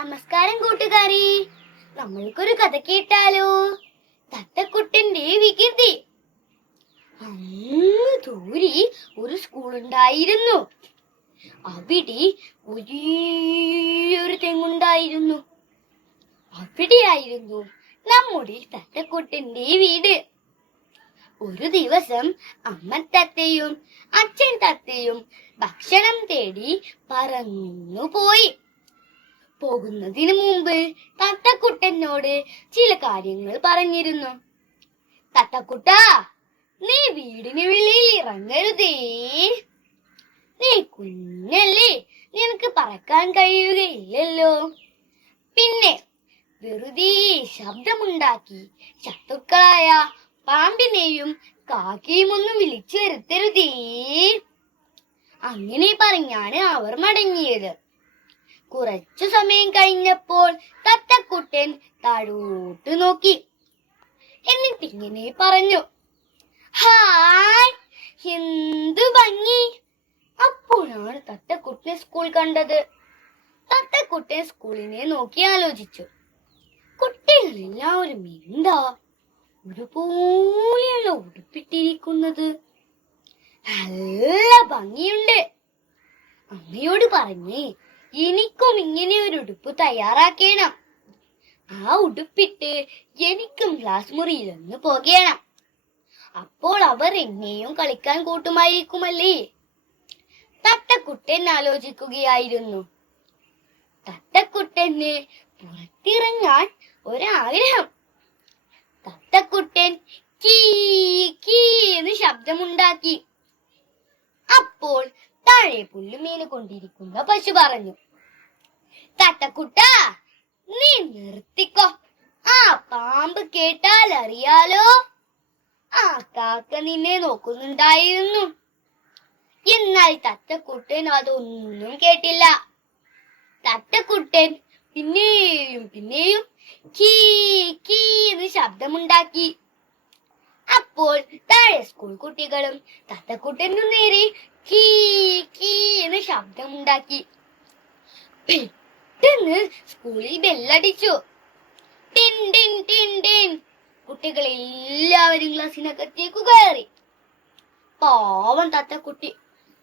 നമസ്കാരം കൂട്ടുകാരി. നമ്മൾക്കൊരു കഥ കേട്ടാലോ? തത്തക്കുട്ടന്റെ വികൃതി. അങ്ങ് ദൂരെ ഒരു സ്കൂളുണ്ടായിരുന്നു. അവിടെ വലിയൊരു തെങ്ങുണ്ടായിരുന്നു. അവിടെയായിരുന്നു നമ്മുടെ തത്തക്കുട്ടന്റെ വീട്. ഒരു ദിവസം അമ്മ തത്തയും അച്ഛൻ തത്തയും ഭക്ഷണം തേടി പറന്നുപോയി. പോകുന്നതിന് മുമ്പ് തത്തക്കുട്ടനോട് ചില കാര്യങ്ങൾ പറഞ്ഞിരുന്നു. തത്തക്കുട്ടാ, നീ വീടിന് വെളിയിൽ ഇറങ്ങരുതേ. നീ കുഞ്ഞല്ലേ, നിനക്ക് പറക്കാൻ കഴിയുകയില്ലല്ലോ. പിന്നെ വെറുതെ ശബ്ദമുണ്ടാക്കി ശത്രുക്കളായ പാമ്പിനെയും കാക്കയും ഒന്നും വിളിച്ചു വരുത്തരുതേ. അങ്ങനെ പറഞ്ഞാണ് അവർ മടങ്ങിയത്. കുറച്ചു സമയം കഴിഞ്ഞപ്പോൾ തത്തക്കുട്ടൻ താഴോട്ട് നോക്കി. എന്നിട്ടിങ്ങനെ പറഞ്ഞു, ഹായ്, എന്തു ഭംഗി. അപ്പോഴാണ് തത്തക്കുട്ടൻ സ്കൂൾ കണ്ടത്. തത്തക്കുട്ടൻ സ്കൂളിനെ നോക്കി ആലോചിച്ചു. കുട്ടികളെല്ലാവരും എന്താ ഒരുപോലെയുള്ള ഉടുപ്പിട്ടിരിക്കുന്നത്? നല്ല ഭംഗിയുണ്ട്. അമ്മയോട് പറഞ്ഞ് എനിക്കും ഇങ്ങനെ ഒരു ഉടുപ്പ് തയ്യാറാക്കണം. ആ ഉടുപ്പിട്ട് എനിക്കും ക്ലാസ് മുറിയിലൊന്ന് പോകണം. അപ്പോൾ അവർ എന്നെയും കളിക്കാൻ കൂട്ടുമായിരിക്കുമല്ലേ. തത്തക്കുട്ടൻ ആലോചിക്കുകയായിരുന്നു. തത്തക്കുട്ടന് പുറത്തിറങ്ങാൻ ഒരാഗ്രഹം. തത്തക്കുട്ടൻ കീ കീ എന്ന് ശബ്ദമുണ്ടാക്കി. അപ്പോൾ താഴെ പുല്ലുമേല് കൊണ്ടിരിക്കുന്ന പശു പറഞ്ഞു, തത്തക്കുട്ടാ, നീ നിർത്തിക്കോ. ആ പാമ്പ് കേട്ടാൽ അറിയാലോ. ആ കാക്ക നിന്നെ നോക്കുന്നുണ്ടായിരുന്നു. എന്നാൽ തത്തക്കുട്ടൻ അതൊന്നും കേട്ടില്ല. തത്തക്കുട്ടൻ പിന്നെയും പിന്നെയും കീ കീ എന്ന് ശബ്ദമുണ്ടാക്കി. അപ്പോൾ താഴെ സ്കൂൾ കുട്ടികളും തത്തക്കുട്ടനു നേരെ കീ കീ എന്ന് ശബ്ദമുണ്ടാക്കി. പെട്ടെന്ന് സ്കൂളിൽ ബെല്ലടിച്ചു. ടിൻ ടിൻ ടിൻ ടിൻ. കുട്ടികൾ എല്ലാവരും ക്ലാസ്സിനകത്തേക്ക് കയറി. പാവം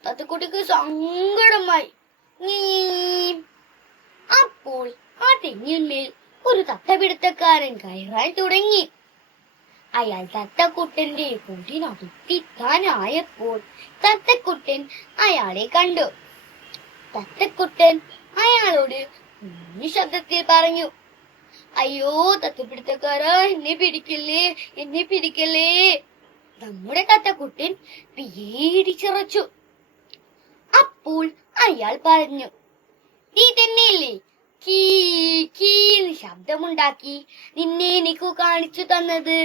തത്തക്കുട്ടിക്ക് സങ്കടമായി. അപ്പോൾ ആ തെങ്ങിന്മേൽ ഒരു തത്തപിടുത്തക്കാരൻ കയറാൻ തുടങ്ങി. അയാൾ തത്തക്കുട്ടന്റെ കൂട്ടിനടുത്തെത്താനായപ്പോൾ തത്തക്കുട്ടൻ അയാളെ കണ്ടു. തത്തക്കുട്ടൻ അയാളോട് കുഞ്ഞു ശബ്ദത്തിൽ പറഞ്ഞു, അയ്യോ തത്തപ്പിടുത്തക്കാരാ, എന്നെ പിടിക്കല്ലേ, എന്നെ പിടിക്കല്ലേ. നമ്മുടെ തത്തക്കുട്ടൻ പേടിച്ചിറച്ചു. അപ്പോൾ അയാൾ പറഞ്ഞു, നീ തന്നെയല്ലേ കീ കീ എന്ന് ശബ്ദമുണ്ടാക്കി നിന്നെ എനിക്ക് കാണിച്ചു തന്നത്.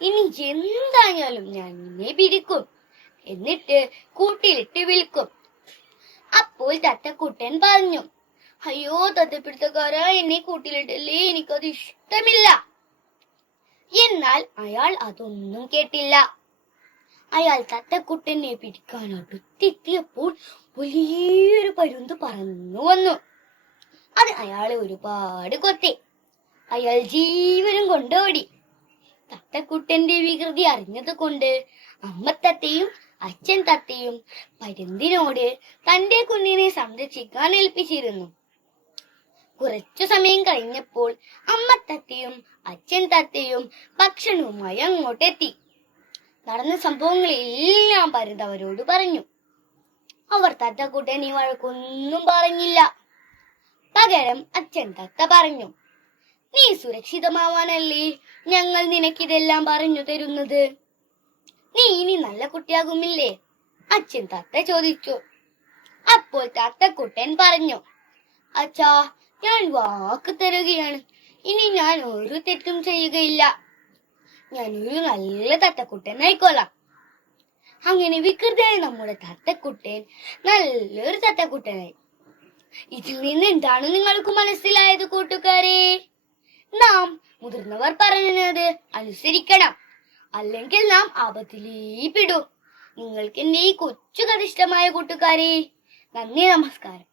ഇനി എന്തായാലും ഞാൻ നിന്നെ പിടിക്കും, എന്നിട്ട് കൂട്ടിലിട്ട് വിൽക്കും. അപ്പോൾ തത്തക്കുട്ടൻ പറഞ്ഞു, അയ്യോ തത്തപ്പിടുത്തക്കാരാ, എന്നെ കൂട്ടിലിട്ടല്ലേ, എനിക്കത് ഇഷ്ടമില്ല. എന്നാൽ അയാൾ അതൊന്നും കേട്ടില്ല. അയാൾ തത്തക്കുട്ടനെ പിടിക്കാൻ അടുത്തെത്തിയപ്പോൾ വലിയൊരു പരുന്ത് പറന്നു വന്നു. അത് അയാളെ ഒരുപാട് കൊത്തി. അയാൾ ജീവനും കൊണ്ടോടി. തത്തക്കുട്ടന്റെ വികൃതി അറിഞ്ഞത് കൊണ്ട് അമ്മ തത്തയും അച്ഛൻ തത്തയും പരുന്തിനോട് തന്റെ കുഞ്ഞിനെ സംരക്ഷിക്കാൻ ഏൽപ്പിച്ചിരുന്നു. കുറച്ചു സമയം കഴിഞ്ഞപ്പോൾ അമ്മ തത്തയും അച്ഛൻ തത്തയും ഭക്ഷണവുമായി അങ്ങോട്ടെത്തി. നടന്ന സംഭവങ്ങളെല്ലാം പരുന്ത് അവരോട് പറഞ്ഞു. അവർ തത്തക്കുട്ടനെ വഴക്കൊന്നും പറഞ്ഞില്ല. പകരം അച്ഛൻ തത്ത പറഞ്ഞു, നീ സുരക്ഷിതമാവാനല്ലേ ഞങ്ങൾ നിനക്കിതെല്ലാം പറഞ്ഞു തരുന്നത്. നീ ഇനി നല്ല കുട്ടിയാകുമില്ലേ? അച്ഛൻ തത്ത ചോദിച്ചു. അപ്പോൾ തത്തക്കുട്ടൻ പറഞ്ഞു, അച്ഛാ, ഞാൻ വാക്ക് തരുകയാണ്, ഇനി ഞാൻ ഒരു തെറ്റും ചെയ്യുകയില്ല. ഞാനൊരു നല്ല തത്തക്കുട്ടനായിക്കോളാം. അങ്ങനെ വികൃതിയായ നമ്മുടെ തത്തക്കുട്ടൻ നല്ലൊരു തത്തക്കുട്ടനായി. ഇതിൽ നിന്ന് എന്താണ് നിങ്ങൾക്ക് മനസ്സിലായത് കൂട്ടുകാരെ? നാം മുതിർന്നവർ പറയുന്നത് അനുസരിക്കണം, അല്ലെങ്കിൽ നാം ആപത്തിലേ പെടും. നിങ്ങൾക്ക് എന്റെ ഈ കൊച്ചു കഥ ഇഷ്ടമായ കൂട്ടുകാരെ, നന്ദി, നമസ്കാരം.